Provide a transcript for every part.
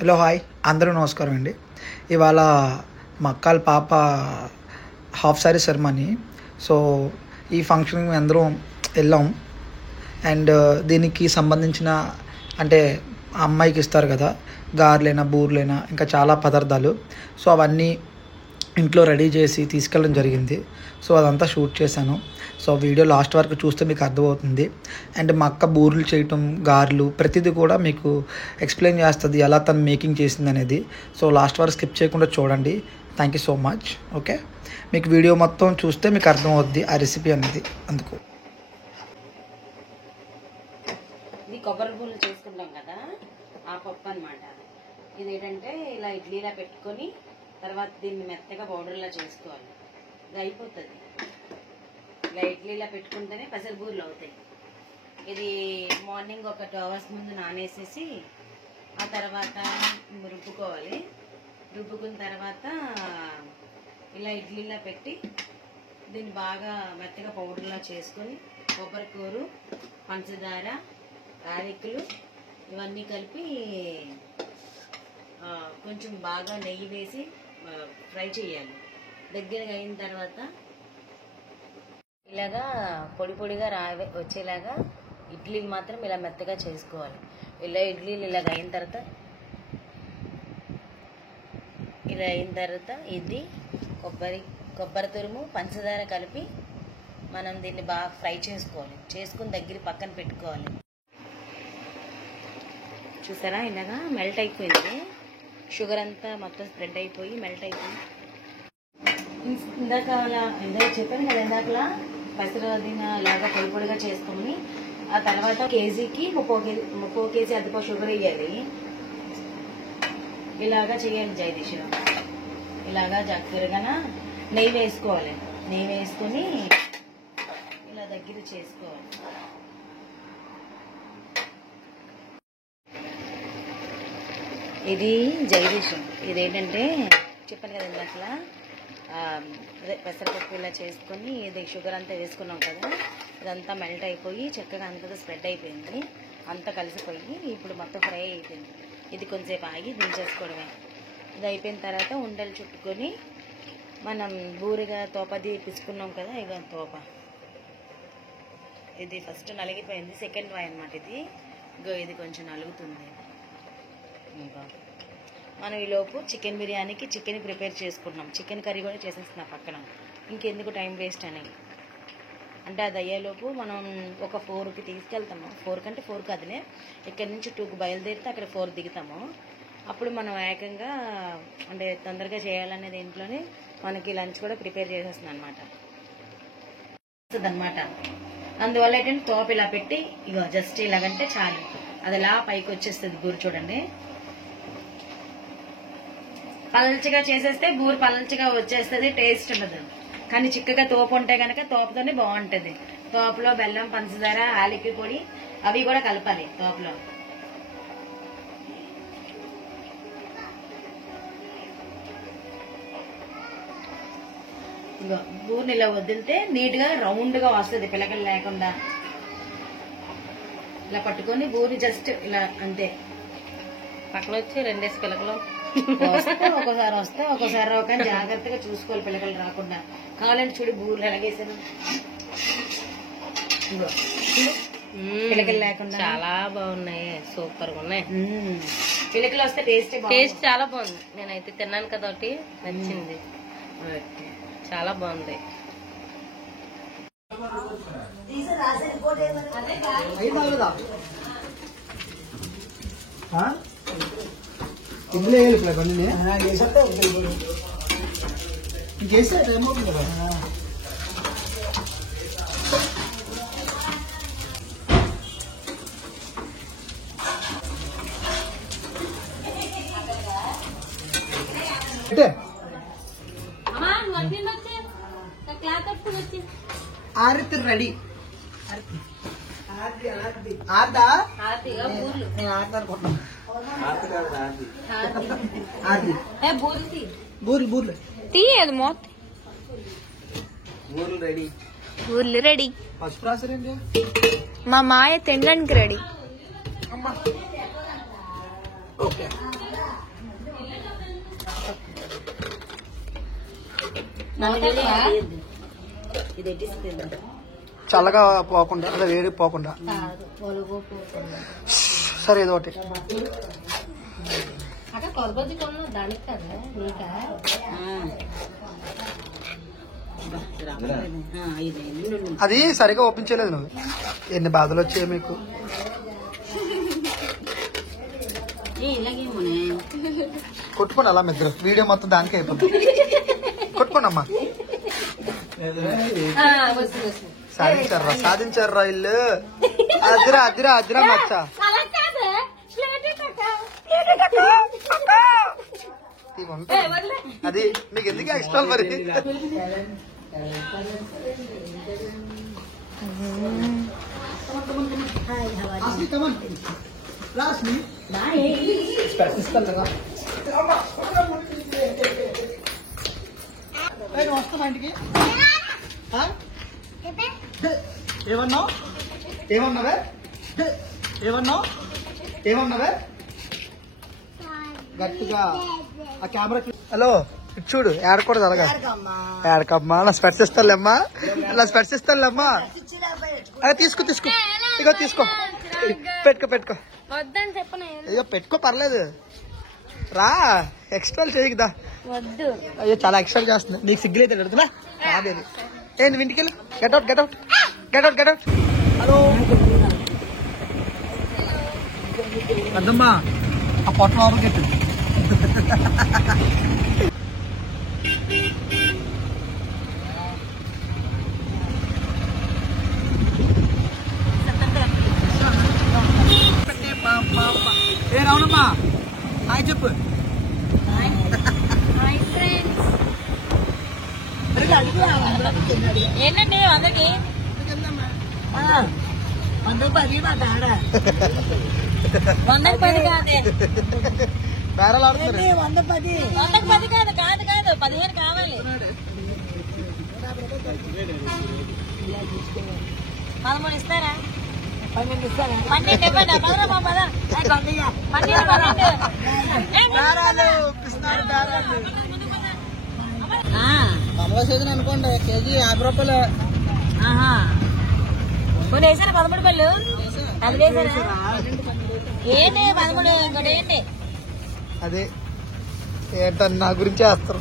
Hello hi అందరూ నమస్కారం అండి. ఇవాళ మా అక్కల పాప హాఫ్ సారీ సెరమనీ. సో ఈ ఫంక్షన్కి అందరం వెళ్ళాం. అండ్ దీనికి సంబంధించిన అంటే అమ్మాయికి ఇస్తారు కదా, గారెలైనా బూరెలైనా ఇంకా చాలా పదార్థాలు. సో అవన్నీ ఇంట్లో రెడీ చేసి తీసుకెళ్ళడం జరిగింది. సో అదంతా షూట్ చేశాను. సో వీడియో లాస్ట్ వరకు చూస్తే మీకు అర్థమవుతుంది. అండ్ మా అక్క బూరెలు చేయటం, గారెలు ప్రతిదీ కూడా మీకు ఎక్స్ప్లెయిన్ చేస్తుంది ఎలా తను మేకింగ్ చేసింది అనేది. సో లాస్ట్ వరకు స్కిప్ చేయకుండా చూడండి. Thank you so much. Okay, మీకు వీడియో మొత్తం చూస్తే మీకు అర్థమవుద్ది ఆ రెసిపీ అనేది. అందుకు ఇది కొబ్బరి బూరెలు చేసుకుంటాం కదా, ఆ పప్పు అనమాట. ఇది ఏంటంటే ఇలా ఇడ్లీలా పెట్టుకొని తర్వాత దీన్ని మెత్తగా పౌడర్లా చేసుకోవాలి. ఇది అయిపోతుంది. ఇలా ఇడ్లీలా పెట్టుకుంటేనే పెసరబూరెలు అవుతాయి. ఇది మార్నింగ్ ఒక 2 hours ముందు నానేసేసి ఆ తర్వాత రుబ్బుకోవాలి. రుబ్బుకున్న తర్వాత ఇలా ఇడ్లీలా పెట్టి దీన్ని బాగా మెత్తగా పౌడర్లా చేసుకొని కొబ్బరికూరు, పంచదార, యాలకులు ఇవన్నీ కలిపి కొంచెం బాగా నెయ్యి వేసి ఫ్రై చేయాలి. దగ్గరగా అయిన తర్వాత ఇలాగా పొడి పొడిగా వచ్చేలాగా ఇడ్లీలు మాత్రం ఇలా మెత్తగా చేసుకోవాలి. ఇలా ఇడ్లీలు ఇలాగ అయిన తర్వాత ఇది కొబ్బరి తురుము, పంచదార కలిపి మనం దీన్ని బాగా ఫ్రై చేసుకోవాలి. చేసుకుని దగ్గర పక్కన పెట్టుకోవాలి. చూసారా, ఇలాగా మెల్ట్ అయిపోయింది. షుగర్ అంతా మొత్తం స్ప్రెడ్ అయిపోయి మెల్ట్ అయిపోయింది. ఇందాక చెప్పాను కదా, ఇందాకలా పెసరదిన లాగా పొడి పొడిగా చేసుకుని ఆ తర్వాత కేజీకి 30 కేజీ అద్దపో షుగర్ వేయాలి. ఇలాగా చేయాలి జగదీష్. ఇలాగా దగ్గరగా నెయ్యి వేసుకోవాలి. నెయ్యి వేసుకొని ఇలా దగ్గర చేసుకోవాలి. ఇది జగదీశం. ఇదేంటంటే చెప్పాను కదా ఇందాకలా పెసరపప్పు ఇలా చేసుకొని ఇది షుగర్ అంతా వేసుకున్నాం కదా, ఇదంతా మెల్ట్ అయిపోయి చక్కగా అంతా స్ప్రెడ్ అయిపోయింది. అంతా కలిసిపోయి ఇప్పుడు మొత్తం ఫ్రై అయిపోయింది. ఇది కొంచెంసేపు ఆగి దించేసుకోవడమే. ఇది అయిపోయిన తర్వాత ఉండలు చుట్టుకొని మనం బూరెగా తోపది పిసుకున్నాం కదా, ఇక తోప ఇది ఫస్ట్ నలిగిపోయింది. సెకండ్ వాయి అనమాట ఇది. ఇది కొంచెం నలుగుతుంది. ఇంకా మనం ఈలోపు చికెన్ బిర్యానీకి చికెన్ ప్రిపేర్ చేసుకుంటున్నాం. చికెన్ కర్రీ కూడా చేసేస్తున్నాం పక్కన. ఇంకెందుకు టైం వేస్ట్ అని అంటే అది అయ్యేలోపు మనం ఒక 4కి తీసుకెళ్తాము. 4 కంటే 4 కాదులే, ఇక్కడి నుంచి 2కి బయలుదేరితే అక్కడ 4 దిగుతాము. అప్పుడు మనం ఏకంగా అంటే తొందరగా చేయాలనేది ఇంట్లోనే మనకి లంచ్ కూడా ప్రిపేర్ చేసేస్తుంది అనమాట. అందువల్ల ఏంటంటే తోపు ఇలా పెట్టి ఇగో జస్ట్ ఇలాగంటే చాలు, అది అలా పైకి వచ్చేస్తుంది బూరు. చూడండి, పల్చగా చేసేస్తే బూరు పల్చగా వచ్చేస్తుంది, టేస్ట్ ఉండదు. కానీ చిక్కగా తోపు ఉంటే కనుక తోపుతోనే బాగుంటది. తోపులో బెల్లం, పంచదార, యాలకి పొడి అవి కూడా కలపాలి తోపులో. ఇగో బూరిని ఇలా వదిలితే నీట్ గా రౌండ్ గా వస్తుంది, పిలకలు లేకుండా. ఇలా పట్టుకొని బూరి జస్ట్ ఇలా అంతే. పక్కన వచ్చి 2 పిలకలు ఒకసారి వస్తే ఒకసారి రావు, కానీ జాగ్రత్తగా చూసుకోవాలి పిల్లకలు రాకుండా. కావాలంటే చూడు బూరెలు ఎలాగేసాను, పిల్లకలు లేకుండా. చాలా బాగున్నాయి, సూపర్ గా ఉన్నాయి. పిల్లకలు వస్తే టేస్ట్ చాలా బాగుంది. నేనైతే తిన్నాను కదా, ఒకటి నచ్చింది, చాలా బాగుంది. ఇందులో వేయాలి బండిని ఇంకేస్తే టైం అవుతుంది కదా. ఆరతి రెడీ. బూర్లు రెడీ. మా మాయ తినడానికి రెడీ. ఓకే. ఇది ఎట్టిస్తుంది చల్లగా పోకుండా అదే వేడి పోకుండా. సరే ఏదో ఒకటి. అది సరిగా ఓపెన్ చేయలేదు నువ్వు. ఎన్ని బాధలు వచ్చాయి మీకు. కొట్టుకోండి అలా మిద్దరు. వీడియో మొత్తం దానికి అయిపోతుంది. కొట్టుకోండి అమ్మా. సాధించారా ఇల్లు. అదిరా అదిరా అదిరా మచ్చ. అది మీకు ఎందుకు ఎక్స్ట్రా మరి. వస్తామా ఇంటికి. ఏమన్నావు ఏమన్నావే ఏమన్నావు ఏమన్నావే గట్టిగా ఆ కెమెరా. హలో ఇటు చూడు. ఏడకూడదు అలాగా. ఏడకమ్మా నా స్పెట్స్ ఇస్తానులేమ్మా. నా స్పెట్స్ ఇస్తానులేమ్మా. అదే తీసుకో తీసుకో. ఇగో తీసుకో. పెట్టుకో. అయ్యో పెట్టుకో పర్లేదు. రా ఎక్స్ట్రా చేయకుదా. అయ్యో చాలా ఎక్స్ట్రా చేస్తుంది. నీకు సిగ్గులైతే అడుగుతున్నా. రాదేది ఏంటి ఇంటికి వెళ్ళి. గెట్అవుట్. హలో అద్దమ్మా ఆ పొట్ల ఓవర్ గెట్టు. ఏ రావునమ్మా హాయ్ చెప్పు. ఏంటండి అందరికి 110 కాదే. బేరాలు ఆడుతున్నారు. 110 కాదు 15 కావాలి. 13 ఇస్తారా? 12 ఇస్తారా? 12 ఇవ్వండి. కమల సీజన్ అనుకోండి. కేజీ 50 రూపాయలు. కొన్ని వేసారా 13 పళ్ళు? అది వేసారా? ఏంటి 13 ఇంకోటి ఏంటి? అదే ఏంటని నా గురించి వేస్తారు.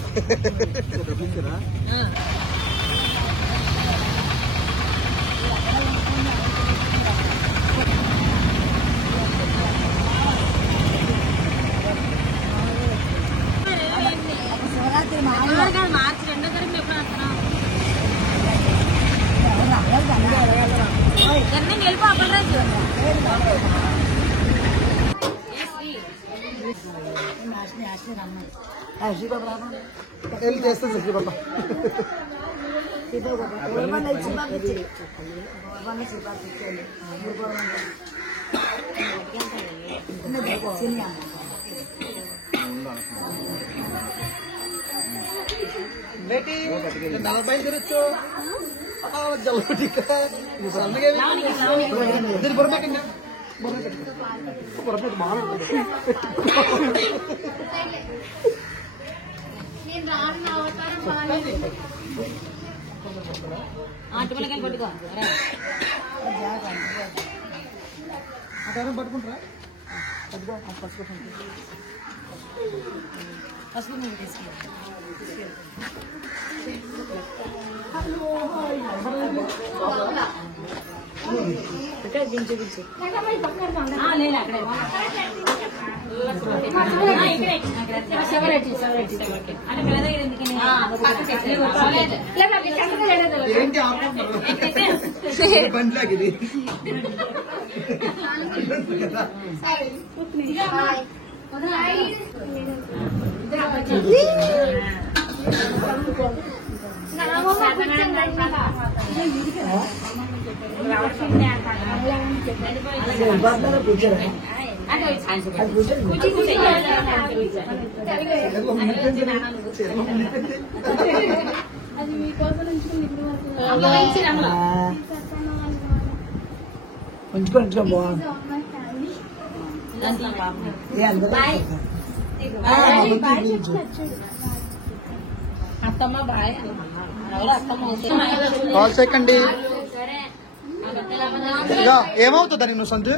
మార్చి 2వ తారీఖు ఎప్పుడు వస్తున్నాం? వెళ్ళిపో అప్పటి రోజు. వెళ్ళి చేస్తాను సార్ బాబా. बेटी 40 తిరొచ్చు. జల్లుటి సన్నగా ఇది బొరబెట్టండి. బొరబెట్టు మాల నేను రాను నా అవతారం బాలేదు. ఆటోలకి పట్టుకో. ఆటోరం పట్టుకుంటారా? పట్టుకో పట్టుకుంటా. అసలు నేను తీసుకెళ్ళి బండ్లాగిది ఉంచుకో బాగుంది. అత్తమ్మ బాయ్. కాల్ సెకండ్ ఏమవుతుందా నువ్వు సొంత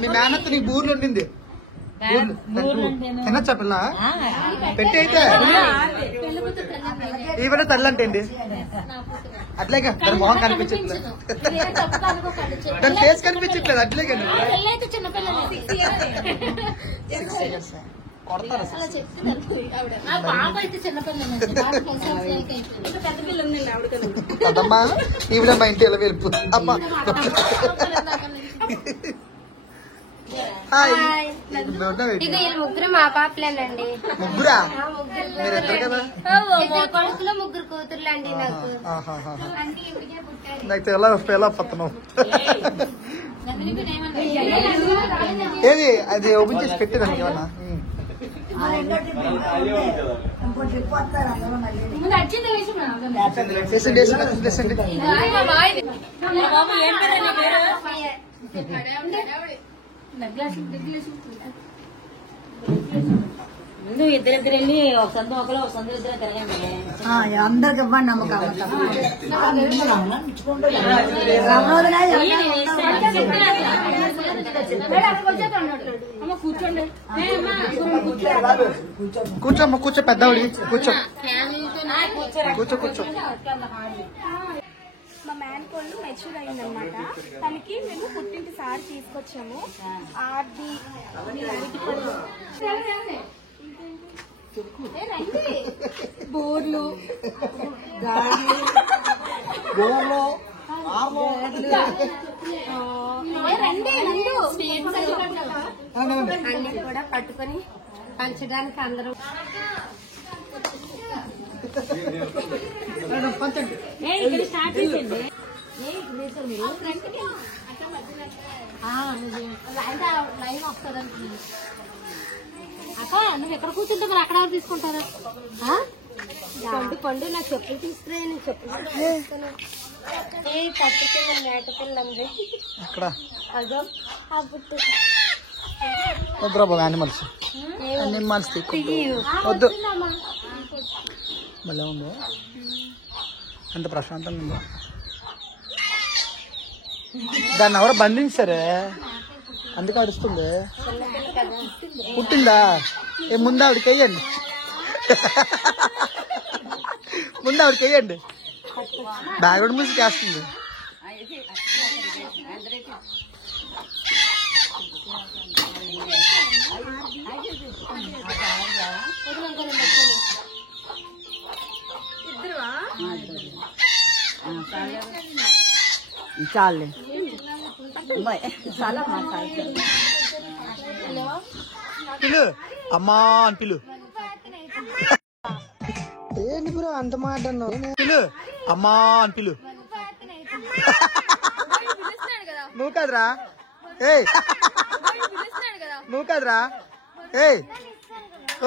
మీ మేనత్త నీకు బూర్లు ఉండింది తినచ్చా పిల్ల పెట్టి అయితే ఈవెన తల్లి అంటే ఏంటి అట్లాగే దాని మొహం కనిపించట్లేదు దాని ఫేస్ కనిపించట్లేదు అట్లాగే కొడతారు అదమ్మా ఈవిడ మా ఇంటి ఎలా వెళ్ళిపో అమ్మా ముగ్గురు మా పాపలేనండి. ముగ్గురా మీరిద్దరు కదా ఇద్దరు కొడుకులు ముగ్గురు కూతుర్లు అండి నాకు. నాకు ఎలా పత్తనం ఏది అది ఓపెన్ చేసి పెట్టేదానికి ఏమన్నా ముందు ఇద్దరిద్దరు వెళ్ళి ఒక సందు ఒకరు ఒక సందు ఇద్దరు తిరగండి అందరికి ఇవ్వండి నమ్మకం కూర్చోమ్మ కూర్చో పెద్దవాడి కూర్చో కూర్చో కూర్చో మా మేనకోళ్ళు మెచ్యూర్ అయిందనమాట. తనకి మేము పుట్టింటి సారి తీసుకొచ్చాము. ఆర్ది బోర్లు అన్ని కూడా పట్టుకొని పంచడానికి అందరూ లైన్ వస్తుందండి. అక్క నువ్వు ఎక్కడ కూర్చుంటే మరి అక్కడ తీసుకుంటారా? పండు నాకు చెప్పులు తీసుకురా. నేను చెప్పులు పట్టుకున్న మేకపిల్లండి అక్కడ అదో ఆ పుట్టు వద్దురా బాబు యానిమల్స్ వద్దు మళ్ళీ ఉందో అంత ప్రశాంతంగా ఉందో. దాన్ని ఎవరో బంధించారే అందుకే అరుస్తుంది. పుట్టిందా ముందు ఆవిడకి వేయండి ముందు ఆవిడకి వేయండి బ్యాక్గ్రౌండ్ మ్యూజిక్ వేస్తుంది. చాలే చాలా పిలు అమ్మా అని పిలు. ఏంటి బ్రో అంత మాట పిలు అమ్మా అని పిలు. నువ్వు కాదురా ఏయ్ నువ్వు కాదురా ఏయ్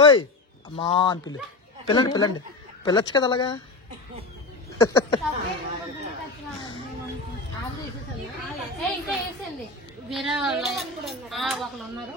ఓయ్ అమ్మా అని పిలు. పిల్లండి పిల్లచ్చు కదా అలాగా. ఇంకా వేసింది వేరే ఒకళ్ళు ఉన్నారు.